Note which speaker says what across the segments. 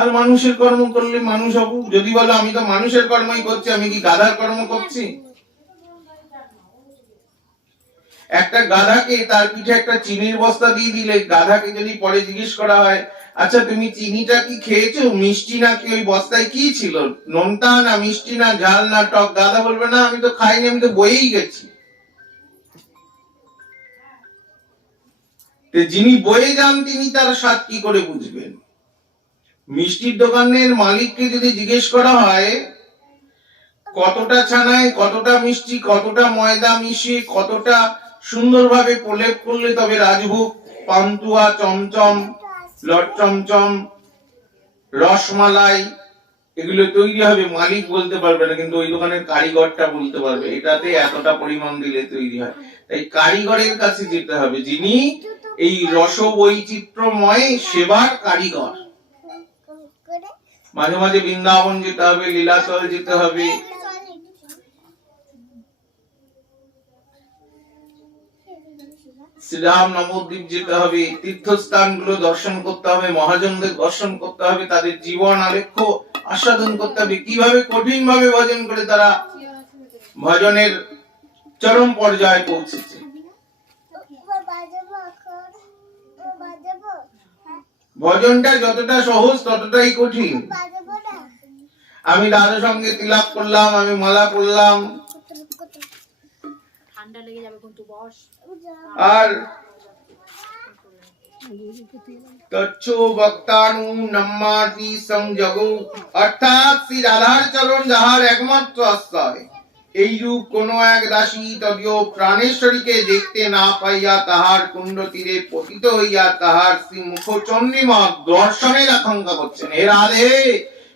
Speaker 1: আর মানুষের কর্ম করলে মানুষ হব। যদি বলো, আমি তো মানুষের কর্মই করছি, আমি কি গাধার কর্ম করছি? একটা গাধাকে তার পিঠে একটা চিনির বস্তা দিয়ে দিলে, গাধাকে যদি পরে জিজ্ঞেস করা হয় আচ্ছা তুমি চিনিটা কি খেয়েছো? মিষ্টি না কি ওই বস্তায় কি ছিল? নোনতা না মিষ্টি না ঝাল না টক? গাধা বলবে, না, আমি তো খাইনি, আমি তো বয়েই গেছি। যিনি বয়ে যান, তিনি তার স্বাদ কি করে বুঝবেন? মিষ্টির দোকানের মালিককে যদি জিজ্ঞেস করা হয়, কতটা ছানায় কতটা মিষ্টি, কতটা ময়দা মিশিয়ে কতটা সুন্দরভাবে প্রলেপ করলে তবে রাজভোগ, পান্তুয়া, চমচম, লট চমচম, রসমালাই, এগুলো তৈরি হবে, মালিক বলতে পারবে না, কিন্তু ওই দোকানের কারিগরটা বলতে পারবে, এটাতে এতটা পরিমাণ দিলে তৈরি হয়। তাই কারিগরের কাছে যেতে হবে, যিনি এই রস বৈচিত্র্যময় সেবার কারিগর। মাঝে মাঝে বৃন্দাবন যেতে হবে, লীলাচল যেতে হবে। শ্রীরাম নবদ্বীপ যেতে হবে তীর্থস্থানগুলো দর্শন করতে হবে, মহাজনদের দর্শন করতে হবে, তাদের জীবন, আলেখ্য আস্বাদন করতে হবে। কীভাবে কঠিন ভাবে ভজন করে তারা ভজনের চরম পর্যায়ে পৌঁছেছে। ভজনটা যতটা সহজ ততটাই কঠিন। আমি দাদার সঙ্গে তিলাপ করলাম আমি মালা করলাম।
Speaker 2: ঠান্ডা লেগে যাবে কিন্তু বস।
Speaker 1: আর তচ্ছো বক্তানু নম্মাতি সংযোগো। অর্থাৎ শ্রী রাধার চরণ যাহার একমাত্র আশ্রয়। এইরূপ কোন এক দাসী তদীয় প্রাণেশ্বরীকে দেখতে না পাইয়া তাহার কুণ্ড তীরে পতিত হইয়া তাহার শ্রী মুখ চন্দ্রিমা দর্শনের আকাঙ্ক্ষা করছেন। হে রাধে,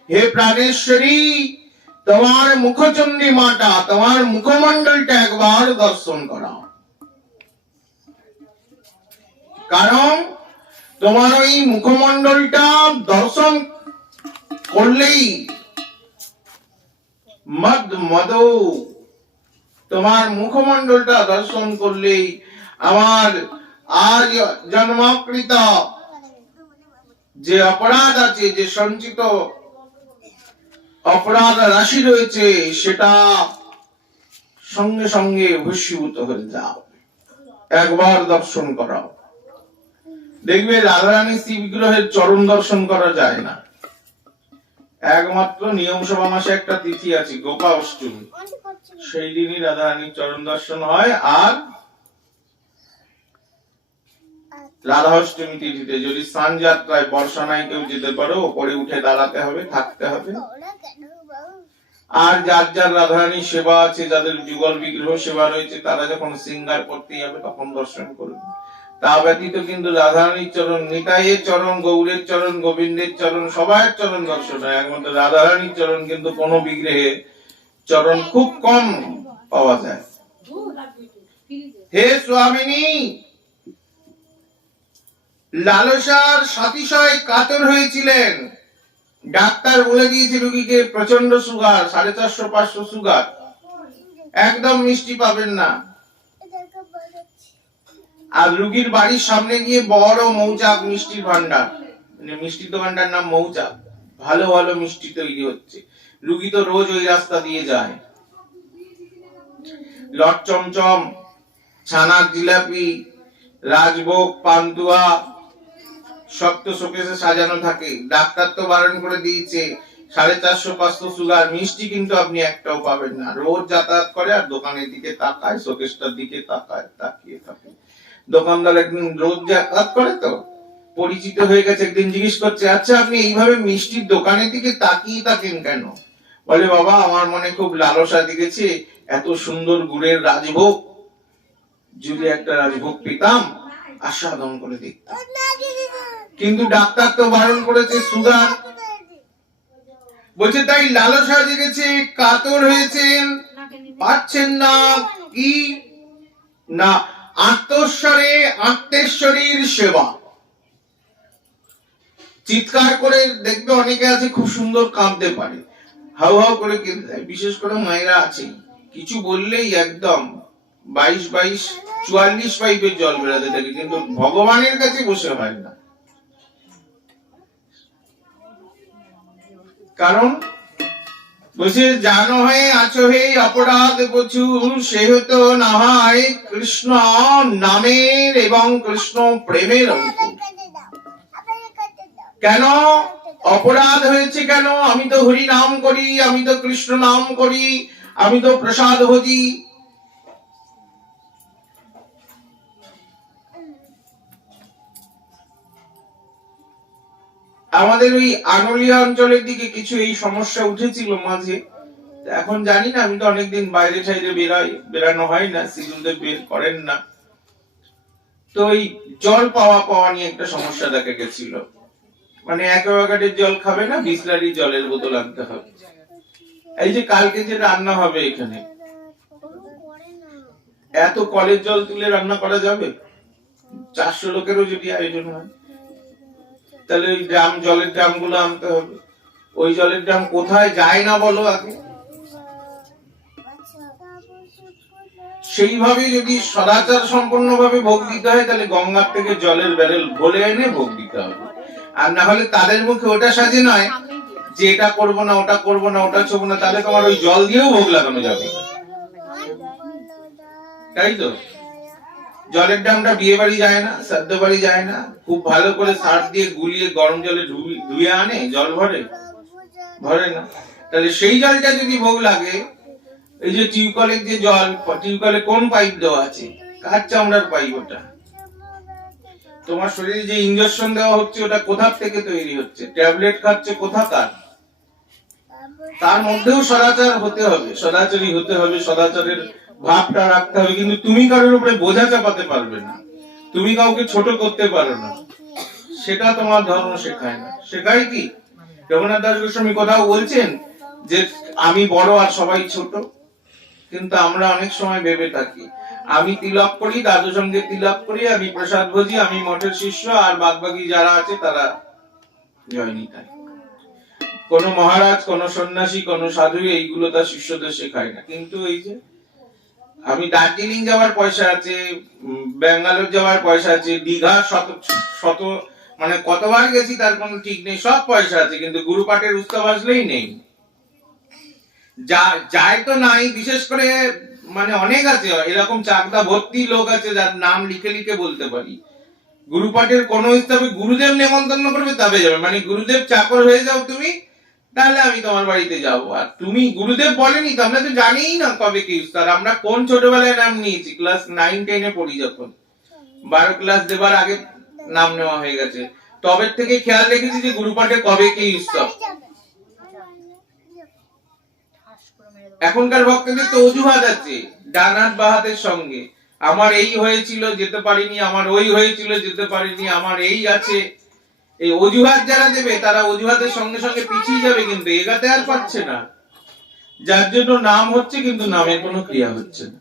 Speaker 1: হে প্রাণেশ্বরী, তোমার মুখচন্দ্রিমাটা, তোমার মুখমণ্ডলটা একবার দর্শন করাও কারণ তোমার ওই মুখমণ্ডলটা দর্শন করলেই মদ মদ তোমার মুখমণ্ডলটা দর্শন করলেই আমার আজ জন্মকৃত যে অপরাধ আছে, যে সঞ্চিত অপরাধ রাশি রয়েছে, সেটা সঙ্গে সঙ্গে ভস্মীভূত হয়ে যাও। একবার দর্শন করাও। দেখবে রাধারানী শ্রী বিগ্রহের চরণ দর্শন করা যায় না। একমাত্র নিয়ম সভা মাসে একটা তিথি আছে, গোপা অষ্টমী। সেই দিনই রাধারানীর চরণ দর্শন হয় আর রাধা অষ্টমী তিথিতে যদি স্নান যাত্রায় বর্ষা নাই, কেউ যেতে পারো, ওপরে উঠে দাঁড়াতে হবে, থাকতে হবে। আর যার যার রাধারানী সেবা আছে, যাদের যুগল বিগ্রহ সেবা রয়েছে, তারা যখন সিঙ্গার করতে যাবে তখন দর্শন করবে তা ব্যতীত কিন্তু রাধারানীর চরণ, নিতাইয়ের চরণ, গৌরের চরণ, গোবিন্দের চরণ, সবার চরণ দর্শন হয়। একমাত্র রাধারানীর চরণ কিন্তু কোন বিগ্রহে চরণ খুব কম পাওয়া যায়। হে স্বামিনী, লালসার সাতিশয় কাতর হয়েছিলেন। ডাক্তার বলে দিয়েছে রুগীকে প্রচণ্ড সুগার, সাড়ে চারশো, পাঁচশো সুগার। একদম মিষ্টি পাবেন না। আর রুগীর বাড়ির সামনে গিয়ে বড় মৌচাক মিষ্টির ভান্ডার মানে মিষ্টির দোকানটার নাম মৌচাক। ভালো ভালো মিষ্টি তৈরি হচ্ছে। রুগী তো রোজ ওই রাস্তা দিয়ে যায়। লট চমচম ছানার জিলাপি, রাজভোগ, পান্তুয়া শক্ত শোকেসে সাজানো থাকে। ডাক্তার তো বারণ করে দিয়েছে, সাড়ে চারশো পাঁচশো সুগার, মিষ্টি কিন্তু আপনি একটাও পাবেন না। রোজ যাতায়াত করে আর দোকানের দিকে তাকায়, শোকেসটার দিকে তাকায়, তাকিয়ে থাকে। দোকানদার একদিন রোজ যাতায়াত করে তো, পরিচিত হয়ে গেছে, একদিন জিজ্ঞেস করছে আচ্ছা আপনি এইভাবে মিষ্টির দোকানের দিকে তাকিয়ে থাকেন কেন? বলে, বাবা, আমার মনে খুব লালসা দিকেছে এত সুন্দর গুড়ের রাজভোগ। যদি একটা রাজভোগ পেতাম, আস্বাদন করে দেখতাম। কিন্তু ডাক্তার তো বারণ করেছে, সুগার। বলছে, তাই লালসা জেগেছে কাতর হয়েছেন। পাচ্ছেন না, কি? না, আত্মস্বরে আত্মেশ্বরীর সেবা। চিৎকার করে দেখবে, অনেকে আছে, খুব সুন্দর কাঁদতে পারে। হাউ হাউ করে কেঁদে দেয়। বিশেষ করে মায়েরা আছে। কিছু বললেই একদম বাইশ বাইশ চুয়াল্লিশ পাইপের জল বেড়াতে থাকে, কিন্তু ভগবানের কাছে বসে হয় না। কারণ বলছে জানো হয়ে আছো হে, অপরাধ প্রচুর, সেহেতু না হয় কৃষ্ণ নামের এবং কৃষ্ণ প্রেমের কেন? অপরাধ হয়েছে কেন? আমি তো হরি নাম করি, আমি তো কৃষ্ণ নাম করি, আমি তো প্রসাদ ভোজি। আমাদের ওই আনলিয়া অঞ্চলের দিকে কিছু এই সমস্যা উঠেছিল মাঝে। এখন জানি না, আমি তো অনেকদিন বাইরে টাইরে বেরাই, বেরানো হয় না সিজুলদের বের করেন না। তো ওই জল পাওয়া পাওয়া নিয়ে একটা সমস্যা দেখা গেছিল। মানে অ্যাকোয়াগার্ডের জল খাবে না, বিসলারি জলের বোতল আনতে হবে। এই যে কালকে যে রান্না হবে এখানে, এত কলের জল তুলে রান্না করা যাবে? চারশো লোকেরও যদি আয়োজন হয়, তাহলে ওই ড্রাম, জলের ড্রামগুলো আনতে হবে। ওই জলের ড্রাম কোথায় যায় না বলো আগে। সেইভাবে যদি সদাচার সম্পন্ন ভাবে ভোগ দিতে হয়, তাহলে গঙ্গার থেকে জলের ব্যারেল ভরে এনে ভোগ দিতে হবে। আর না হলে তাদের মুখে ওটা সাজে নয় যে এটা করব না, ওটা করব না, ওটা ছবো না তাহলে তোমার ওই জল দিয়েও ভোগ লাগানো যাবে। তাই তো? জলের ড্রামটা বিয়ে বাড়ি যায় না, শ্রাদ্ধ বাড়ি যায় না। খুব ভালো করে সার দিয়ে গুলিয়ে গরম জলে ধুয়ে আনে, জল ভরে। ভরে না। তাহলে সেই জলটা যদি ভোগ লাগে, এই যে টিউবকলের যে জল টিউবকলে কোন পাইপ দেওয়া আছে? কার চামড়ার পাইপ ওটা? তোমার শরীরে যে ইঞ্জেকশন দেওয়া হচ্ছে, ওটা কোথা থেকে তৈরি হচ্ছে? ট্যাবলেট খাচ্ছে কোথাকার তার মধ্যেও সদাচার হতে হবে, সদাচারী হতে হবে, সদাচারের ভাবটা রাখতে হবে, কিন্তু তুমি কারোর উপরে বোঝা চাপাতে পারবে না। তুমি কাউকে ছোট করতে পারো না। সেটা তোমার ধর্ম শেখায় না। শেখায় কি? রঘুনাথ দাস গোস্বামী কোথাও বলছেন যে, আমি বড় আর সবাই ছোট। কিন্তু আমরা অনেক সময় ভেবে থাকি আমি তিলক করি, দাদু সঙ্গে তিলক করি, আমি প্রসাদ ভোজি, আমি মঠের শিষ্য, আর বাদবাকি যারা আছে তারা জয়নিতাই কোন মহারাজ, কোন সন্ন্যাসী, কোন সাধু এইগুলো তার শিষ্যদের শেখায় না। কিন্তু এই যে আমি দার্জিলিং যাওয়ার পয়সা আছে ব্যাঙ্গালোর যাওয়ার পয়সা আছে, দীঘা শত শত মানে কতবার গেছি তার কোনো ঠিক নেই, সব পয়সা আছে, কিন্তু গুরুপাঠের উৎসব আসলেই নেই। যা, যায় তো নাই, বিশেষ করে মানে অনেক আছে, এরকম চাকদা ভর্তি লোক আছে যার নাম লিখে লিখে বলতে পারি। গুরুপাঠের কোন হিসাবে গুরুদেব নেমন্তন্ন করবে তবে যাবে। মানে গুরুদেব চাকর হয়ে যাও তুমি, তাহলে আমি তোমার বাড়িতে যাব। আর তুমি গুরুদেব বলেনি, তো আমরা তো জানিই না কবে কি উস্তাদ। আমরা কোন ছোটবেলায় নাম নিয়েছি? ক্লাস নাইন, টেনে পড়ি যখন। বারো ক্লাস দেবার আগে নাম নেওয়া হয়ে গেছে। তবে থেকে খেয়াল রেখেছি যে গুরুপাঠে কবে কি উৎসব। এখনকার ভক্তদের তো অজুহাত আছে ডান হাত বা হাতের সঙ্গে। আমার এই হয়েছিল, যেতে পারিনি, আমার ওই হয়েছিল, যেতে পারিনি, আমার এই আছে। এই অজুহাত যারা দেবে, তারা অজুহাতের সঙ্গে সঙ্গে পিছিয়ে যাবে, কিন্তু এগাতে আর পারছে না। যার জন্য নাম হচ্ছে, কিন্তু নামের কোনো ক্রিয়া হচ্ছে না।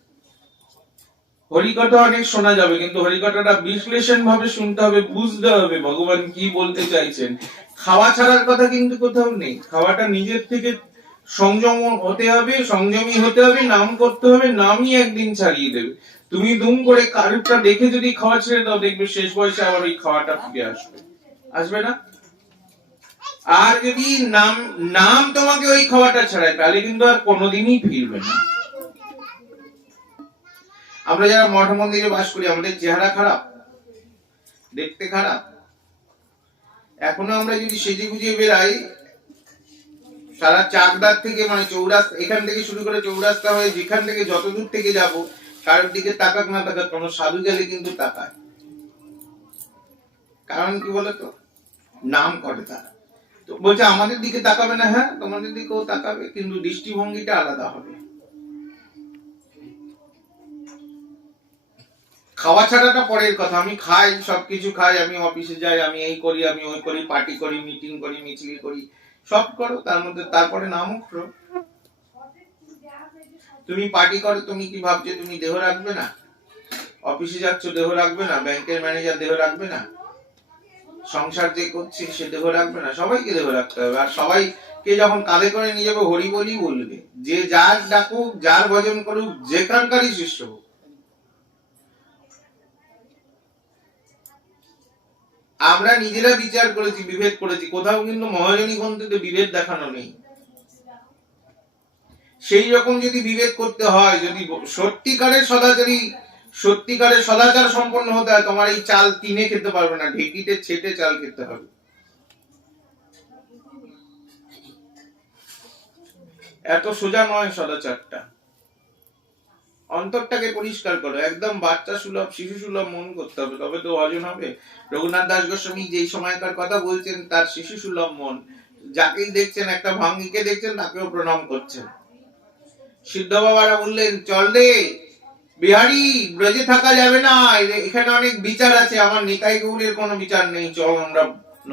Speaker 1: হরিকথা অনেক শোনা যাবে, কিন্তু হরিকথাটা বিশ্লেষণ ভাবে শুনতে হবে, বুঝতে হবে, ভগবান কি বলতে চাইছেন। খাওয়া ছাড়ার কথা কিন্তু কোথাও নেই। খাওয়াটা নিজের থেকে সংযম হতে হবে, সংযমী হতে হবে, নাম করতে হবে, নামই একদিন ছাড়িয়ে দেবে। তুমি দুম করে কারুরটা দেখে যদি খাওয়া ছেড়ে দাও, দেখবে শেষ বয়সে আবার ওই খাওয়াটা ফিরে আসবে। আসবে না? আর যদি নাম নাম তোমাকে ওই খাওয়াটা ছাড়ায়, তাহলে কিন্তু আর কোনোদিনই ফিরবে না। আমরা যারা মঠ মন্দিরে বাস করি, আমাদের চেহারা খারাপ, দেখতে খারাপ। এখনও আমরা যদি সেজে গুজে বেরাই সারা চাকদার থেকে মানে চৌরাস্তা, এখান থেকে শুরু করে চৌরাস্তা হয়ে যেখান থেকে যত দূর থেকে যাব কারোর দিকে তাকাক না তাকাক, কোনো সাধু গেলে কিন্তু তাকায়। কারণ কি বলতো? নাম করে তারা। তো বলছে, আমাদের দিকে তাকাবে না হ্যাঁ তোমাদের দিকেও তাকাবে, কিন্তু দৃষ্টিভঙ্গিটা আলাদা হবে। খাওয়া ছাড়াটা পরের কথা। আমি খাই, সবকিছু খাই, আমি অফিসে যাই, আমি এই করি, আমি ওই করি, পার্টি করি, মিটিং করি, মিছিল করি। সব করো, তার মধ্যে তারপরে নামও করো। তুমি পার্টি করো, তুমি কি ভাবছ, তুমি দেহ রাখবে না? অফিসে যাচ্ছ, দেহ রাখবে না? ব্যাংকের ম্যানেজার দেহ রাখবে না? সংসার যে করছে, সে দেহ রাখবে না? সবাইকে দেহ রাখতে হবে। আর সবাইকে যখন কাঁধে করে নিয়ে যাবে, হরি বলি বলবে। যে যার ডাকুক, যার ভজন করুক, যেখানকারই শিষ্য হোক। আমরা নিজেরা বিচার করেছি, বিভেদ করেছি। কোথাও কিন্তু মহাজনী গ্রন্থিতে বিভেদ দেখানো নেই। সেই রকম যদি বিভেদ করতে হয়, যদি সত্যিকারের সদাচারী সত্যিকারের সদাচার সম্পন্ন হতে হয়, তোমার এই চাল তিনে খেতে পারবে না, ঢেকিতে ছেটে চাল খেতে হবে। এত সোজা নয় সদাচারটা। অন্তরটাকে পরিষ্কার করো। একদম বাচ্চা সুলভ, শিশু সুলভ মন করতে হবে। তবে তো অজন হবে। রঘুনাথ দাস গোস্বামী যেই সময়কার কথা বলছেন, তার শিশু সুলভ মন। যাকেই দেখছেন, একটা ভাঙ্গিকে দেখছেন, তাকেও প্রণাম করছেন। সিদ্ধ বাবারা বললেন, চল রে, বিহারি, ব্রজে থাকা যাবে না। এখানে অনেক বিচার আছে। আমার নিতাই গৌরের কোনো বিচার নেই। চল, আমরা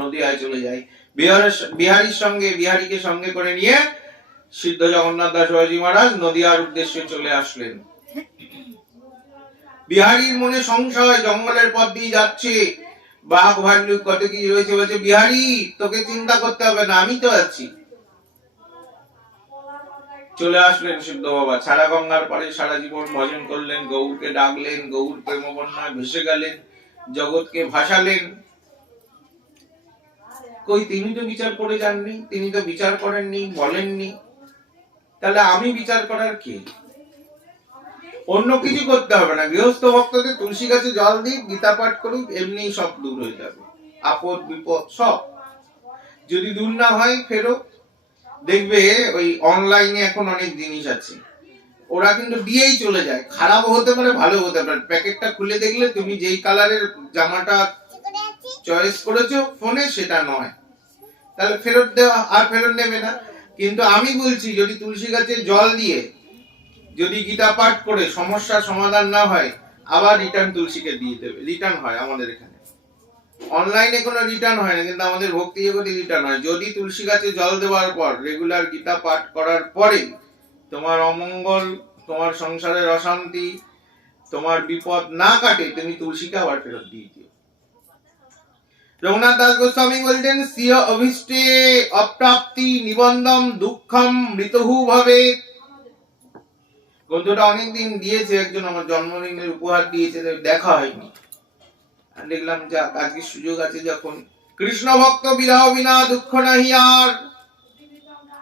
Speaker 1: নদীয়ায় চলে যাই। বিহারের বিহারীর সঙ্গে, বিহারিকে সঙ্গে করে নিয়ে সিদ্ধ জগন্নাথ দাস বাবাজি মহারাজ নদিয়ার উদ্দেশ্যে চলে আসলেন। বিহারীর মনে সংশয়, জঙ্গলের পথ দিয়ে যাচ্ছে। বাঘ ভাল্লুক, কত কি রয়েছে বলছে, বিহারি, তোকে চিন্তা করতে হবে না, আমি তো আছি। চলে আসলেন সিদ্ধ বাবা। ছাড়া গঙ্গার পরে সারা জীবন ভজন করলেন, গৌরকে ডাকলেন, গৌর প্রেম বন্যায় ভেসে গেলেন, জগৎকে ভাসালেন। কই, তিনি তো বিচার করে যাননি, তিনি তো বিচার করেননি, বলেননি। তাহলে আমি বিচার করার কি? অন্য কিছু করতে হবে না। গৃহস্থ ভক্তদের তুলসী গাছে জল দিই গীতা পাঠ করুক এমনি সব দূর হয়ে যাবে। আপদ, বিপদ, সব। যদি দূর না হয়, ফেরো। দেখবে ওই অনলাইনে এখন অনেক জিনিস আছে। ওরা কিন্তু দিয়েই চলে যায়। খারাপ হতে পারে ভালো হতে পারে। প্যাকেটটা খুলে দেখলে তুমি যেই কালারের জামাটা চয়েস করেছ ফোনে সেটা নয়। তাহলে ফেরত দেওয়া, আর ফেরত নেবে না। কিন্তু আমি বলছি, যদি তুলসী গাছে জল দিয়ে যদি গীতা পাঠ করে সমস্যার সমাধান না হয়, আবার রিটার্ন তুলসীকে দিয়ে দেবে। রিটার্ন হয় আমাদের এখানে। অনলাইনে কোনো রিটার্ন হয় না, কিন্তু আমাদের ভক্তি জগতে রিটার্ন হয়। যদি তুলসী গাছে জল দেওয়ার পর রেগুলার গীতা পাঠ করার পরে তোমার অমঙ্গল, তোমার সংসারের অশান্তি, তোমার বিপদ না কাটে, তুমি তুলসীকে আবার ফেরত দিয়ে দিও। রঘুনাথ দাস গোস্বামী বলছেন সিয় অভিষ্টে অপ্রাপ্তি নিবন্ধম দুঃখম মৃতহু ভাবে গ্রন্থটা অনেকদিন দিয়েছে, একজন আমার জন্মদিনের উপহার দিয়েছে দেখা হয়নি। দেখলাম যা আজকে সুযোগ আছে যখন কৃষ্ণ ভক্ত বিরহ বিনা দুঃখ নাহি আর।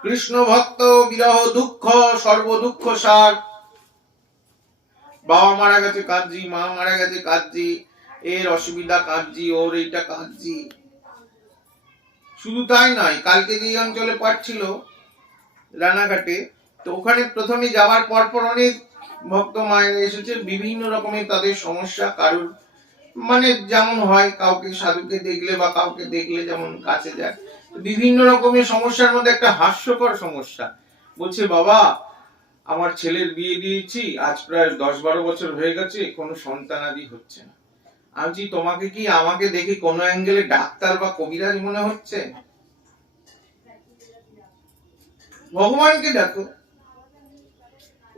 Speaker 1: কৃষ্ণ ভক্ত বিরহ দুঃখ, সর্ব দুঃখ সার। বাবা মারা গেছে কাঁদছি, মা মারা গেছে কাঁদছি, এর অসুবিধা কাঁদছি, ওর এইটা কাঁদছি। শুধু তাই নয়, কালকে যে অঞ্চলে পাঠছিল রানাঘাটে তো ওখানে প্রথমে যাওয়ার পর পর অনেক ভক্ত মায়েরা এসেছে বিভিন্ন রকমের তাদের সমস্যা, কারুর মানে যেমন হয় কাউকে সাধুকে দেখলে বা কাউকে দেখলে যেমন কাছে যায়। বিভিন্ন রকমের সমস্যার মধ্যে একটা হাস্যকর সমস্যা। বলছে, বাবা, আমার ছেলের বিয়ে দিয়েছি, আজ প্রায় দশ বারো বছর হয়ে গেছে, কোনো সন্তানাদি হচ্ছে না। আমি তোমাকে কি আমাকে দেখে কোনো অ্যাঙ্গেলে ডাক্তার বা কবিরাজ মনে হচ্ছে? ভগবানকে ডাকো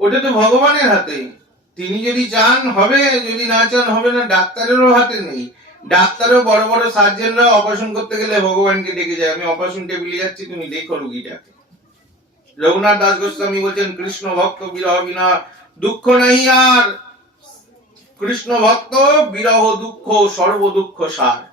Speaker 1: ওটা তো ভগবানের হাতে। তিনি যদি চান, হবে। যদি না চান, হবে না। ডাক্তারেরও হাতে নেই। ডাক্তারও বড় বড় সার্জনরা অপারেশন করতে গেলে ভগবানকে ডেকে যায়। আমি অপারেশন টেবিলে যাচ্ছি, তুমি দেখো রুগীটাকে। রঘুনাথ দাস গোস্বামী বলছেন, কৃষ্ণ ভক্ত বিরহ বিনা দুঃখ নাই আর। কৃষ্ণ ভক্ত বিরহ দুঃখ সর্ব দুঃখ সার।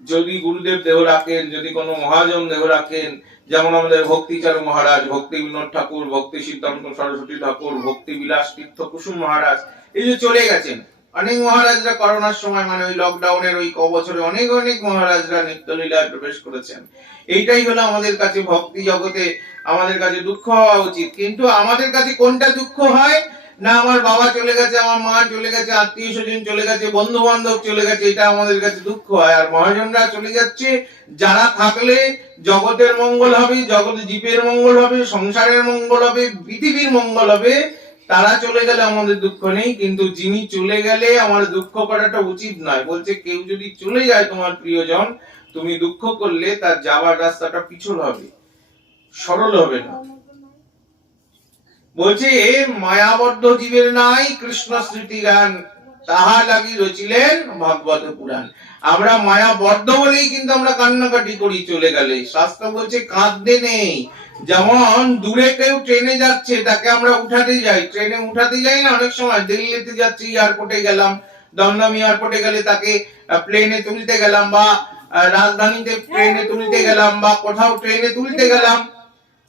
Speaker 1: যদি গুরুদেব দেহ রাখেন, যদি কোনো মহাজন দেহ রাখেন, যেমন আমাদের ভক্তিচার মহারাজ, ভক্তি বিনোদ ঠাকুর, ভক্তি সিদ্ধান্ত সরস্বতী ঠাকুর, ভক্তি বিলাস তীর্থ কুসুম মহারাজ, এই যে চলে গেছেন। অনেক মহারাজরা করোনার সময় মানে ওই লকডাউনের ওই ক বছরে অনেক অনেক মহারাজরা নিত্যলীলায় প্রবেশ করেছেন। এইটাই হলো আমাদের কাছে ভক্তি জগতে, আমাদের কাছে দুঃখ হওয়া উচিত। কিন্তু আমাদের কাছে কোনটা দুঃখ হয়? না, আমার বাবা চলে গেছে, আমার মা চলে গেছে, আত্মীয় স্বজন চলে গেছে বন্ধু বান্ধব চলে গেছে, এটা আমাদের কাছে দুঃখ হয়। আর মহাজনরা চলে যাচ্ছে, যারা থাকলে জগতের মঙ্গল হবে জগতে জীবের মঙ্গল হবে, সংসারের মঙ্গল হবে, পৃথিবীর মঙ্গল হবে, তারা চলে গেলে আমাদের দুঃখ নেই, কিন্তু যিনি চলে গেলে আমার দুঃখ করাটা উচিত নয়। বলছে, কেউ যদি চলে যায় তোমার প্রিয়জন, তুমি দুঃখ করলে তার যাওয়ার রাস্তাটা পিছল হবে, সরল হবে না। বলছে মায়াবদ্ধ জীবের নাই, কৃষ্ণ স্মৃতি গান তাহা লাগি রচিলেন ভাগবত পুরাণ। আমরা মায়াবদ্ধ বলেই কিন্তু আমরা কান্নাকাটি করি, চলে গেলে। শাস্ত্র বলছে, কাঁদতে নেই। যেমন দূরে কেউ ট্রেনে যাচ্ছে, তাকে আমরা উঠাতে যাই। ট্রেনে উঠাতে যাই না, অনেক সময় দিল্লিতে যাচ্ছি, এয়ারপোর্টে গেলাম, দমদম এয়ারপোর্টে গেলে তাকে প্লেনে তুলতে গেলাম বা রাজধানীতে ট্রেনে তুলতে গেলাম বা, কোথাও ট্রেনে তুলতে গেলাম।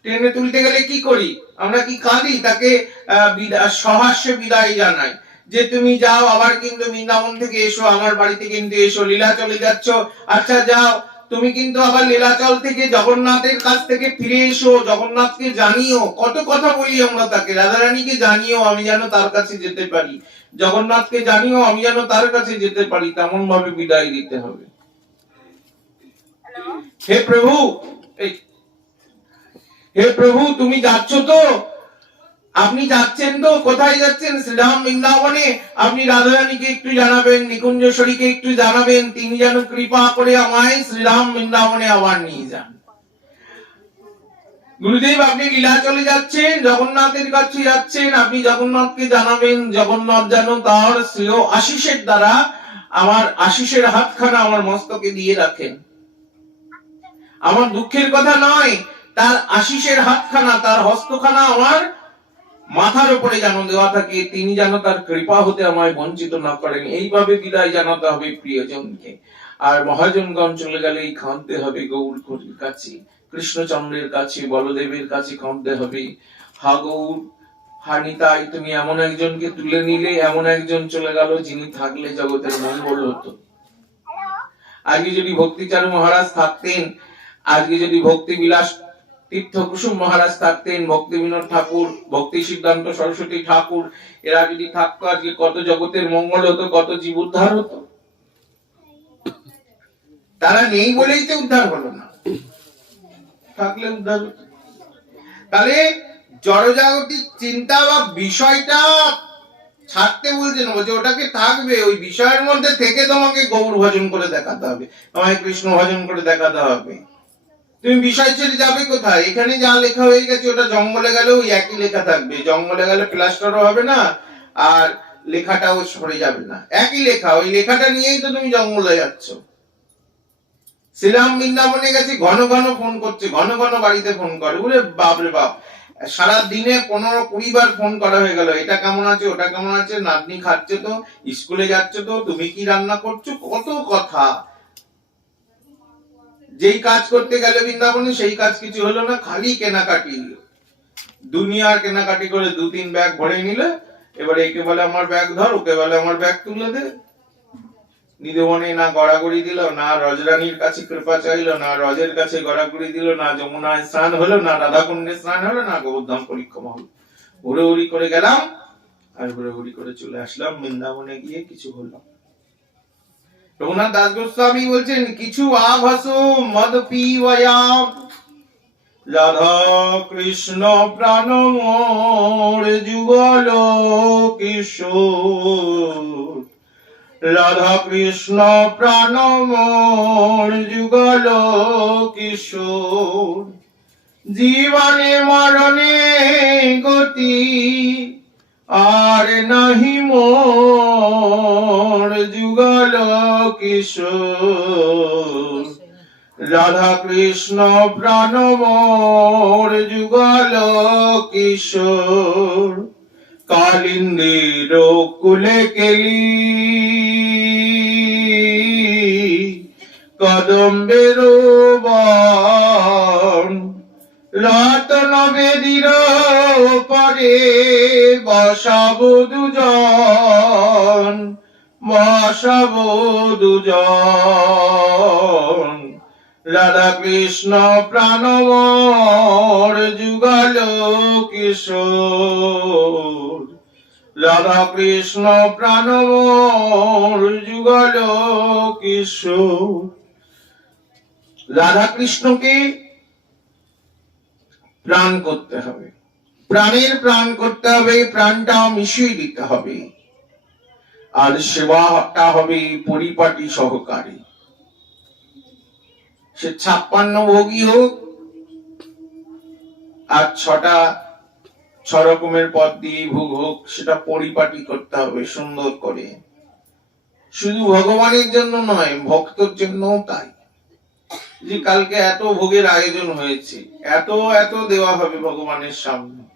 Speaker 1: ট্রেনে তুলতে গেলে কি করি? আমরা কি কাঁদি? তাকে সহাস্যে বিদায় জানাই। যে তুমি যাও আবার কিন্তু বৃন্দাবন থেকে এসো আমার বাড়িতে কিন্তু এসো লীলা চলে যাচ্ছ। আচ্ছা যাও। তুমি কিন্তু আবার লীলাচল থেকে জগন্নাথের কাছ থেকে ফিরে এসো জগন্নাথকে জানিও। কত কথা বলি আমরা তাকে। রাধারানীকে জানিও আমি যেন তার কাছে যেতে পারি। জগন্নাথকে জানিও আমি যেন তার কাছে যেতে পারি। তেমন ভাবে বিদায় দিতে হবে। হে প্রভু! এই হে প্রভু, তুমি যাচ্ছ তো? আপনি যাচ্ছেন তো? কোথায় যাচ্ছেন? শ্রীরাম বৃন্দাবনে। আপনি রাধারানীকে একটু জানাবেন নিকুঞ্জেশ্বরীকে একটু জানাবেন। তিনি যেন কৃপা করে আমায় শ্রীরাম বৃন্দাবনে আবার নিয়ে যান। গুরুদেব, আপনি লীলা চলে যাচ্ছেন, জগন্নাথের কাছে যাচ্ছেন। আপনি জগন্নাথকে জানাবেন, জগন্নাথ যেন তার শ্রেয় আশিসের দ্বারা আমার আশিসের হাতখানা আমার মস্তকে দিয়ে রাখেন। আমার দুঃখের কথা নয় তার আশিসের হাতখানা, তার হস্তখানা আমার মাথার উপরে যেন দেওয়া থাকে, তিনি যেন তার কৃপা হতে আমায় বঞ্চিত না করেন। এইভাবে বিদায় জানাতে হবে প্রিয়জনকে। আর মহাজনগণ চলে গেলেই কাঁদতে হবে গৌর কাছে, কৃষ্ণচন্দ্রের কাছে, বলদেবের কাছে কাঁদতে হবে। হা গৌর হানিতাই তুমি এমন একজনকে তুলে নিলে, এমন একজন চলে গেল যিনি থাকলে জগতের মঙ্গল হতো। আজকে যদি ভক্তিচারু মহারাজ থাকতেন, আজকে যদি ভক্তি বিলাস তীর্থ কুসুম মহারাজ থাকতেন, ভক্তি বিনোদ ঠাকুর, ভক্তি সিদ্ধান্ত সরস্বতী ঠাকুর, এরা যদি থাকতো, আজকে কত জগতের মঙ্গল হতো, কত জীব উদ্ধার হতো? তারা নেই বলেই তো উদ্ধার হলো না। থাকলে উদ্ধার হতো। তাহলে জড়জাগতিক চিন্তা বা বিষয়টা ছাড়তে বলছে না, বলছে ওটাকে থাকবে, ওই বিষয়ের মধ্যে থেকে তোমাকে গৌর ভজন করে দেখাতে হবে তোমায় কৃষ্ণ ভজন করে দেখাতে হবে। তুমি বিষয় ছেড়ে যাবে কোথায়? এখানে যা লেখা হয়ে গেছে, ওটা জঙ্গলে গেলে ওই একই লেখা থাকবে। জঙ্গলে গেলে প্লাস্টারও হবে না, আর লেখাটাও সরে যাবে না। একই লেখা, ওই লেখাটা নিয়েই তো তুমি জঙ্গলে যাচ্ছ। শ্রীরাম বৃন্দাবনে গেছে, ঘন ঘন ফোন করছে, ঘন ঘন বাড়িতে ফোন করে। বলে বাপরে বাপ! সারা দিনে পনেরো কুড়ি বার ফোন করা হয়ে গেল। এটা কেমন আছে, ওটা কেমন আছে? নাতনি খাচ্ছে তো, স্কুলে যাচ্ছে তো, তুমি কি রান্না করছ? কত কথা। যেই কাজ করতে গেলে বৃন্দাবনে, সেই কাজ কিছু হলো না, খালি কেনাকাটি দুনিয়ার কেনাকাটি করে দু তিন ব্যাগ ভরে নিলে, এবারে একে বলে আমার ব্যাগ ধর, ওকে বলে আমার ব্যাগ তুলে দে। নিদেবনে না গড়াগড়ি দিল, না রজরানীর কাছে কৃপা চাইল, না রজের কাছে গড়াগড়ি দিল, না যমুনায় স্নান হলো, না রাধাকুণ্ডে স্নান হলো, না গোবর্ধন পরিক্রমা হলো। ঘুরে উড়ি করে গেলাম, আর ঘুরে উড়ি করে চলে আসলাম বৃন্দাবনে গিয়ে কিছু হলো না। রঘুনাথ দাস গোস্বামী বলছেন, কিছু আভাস মদ পিবয়াম রাধা কৃষ্ণ প্রাণ মোর যুগল কিশোর। রাধা কৃষ্ণ প্রাণ মোর যুগল কিশোর। জীবনে মরণে গতি আর নাহি মোর যুগল কিশোর। রাধা কৃষ্ণ প্রাণ মোর যুগল কিশোর। কালিন্দের কুলে কেলি। কদম্বের রতন বেদির পরে বসাব দুজন বসাব দুজন রাধা কৃষ্ণ প্রাণবর যুগল কিশোর। রাধা কৃষ্ণ প্রাণবর যুগল কিশোর। রাধা কৃষ্ণকে প্রাণ করতে হবে। প্রাণের প্রাণ করতে হবে প্রাণটা মিশিয়ে দিতে হবে। আর সেবাটা হবে পরিপাটি সহকারী। সে ছাপ্পান্ন ভোগী হোক, আর ছটা, ছ রকমের পদ দিয়ে ভোগ হোক, সেটা পরিপাটি করতে হবে সুন্দর করে। শুধু ভগবানের জন্য নয়, ভক্তর জন্যও তাই। যে কালকে এত ভোগের আয়োজন হয়েছে, এত এত দেওয়া হবে ভগবানের সামনে।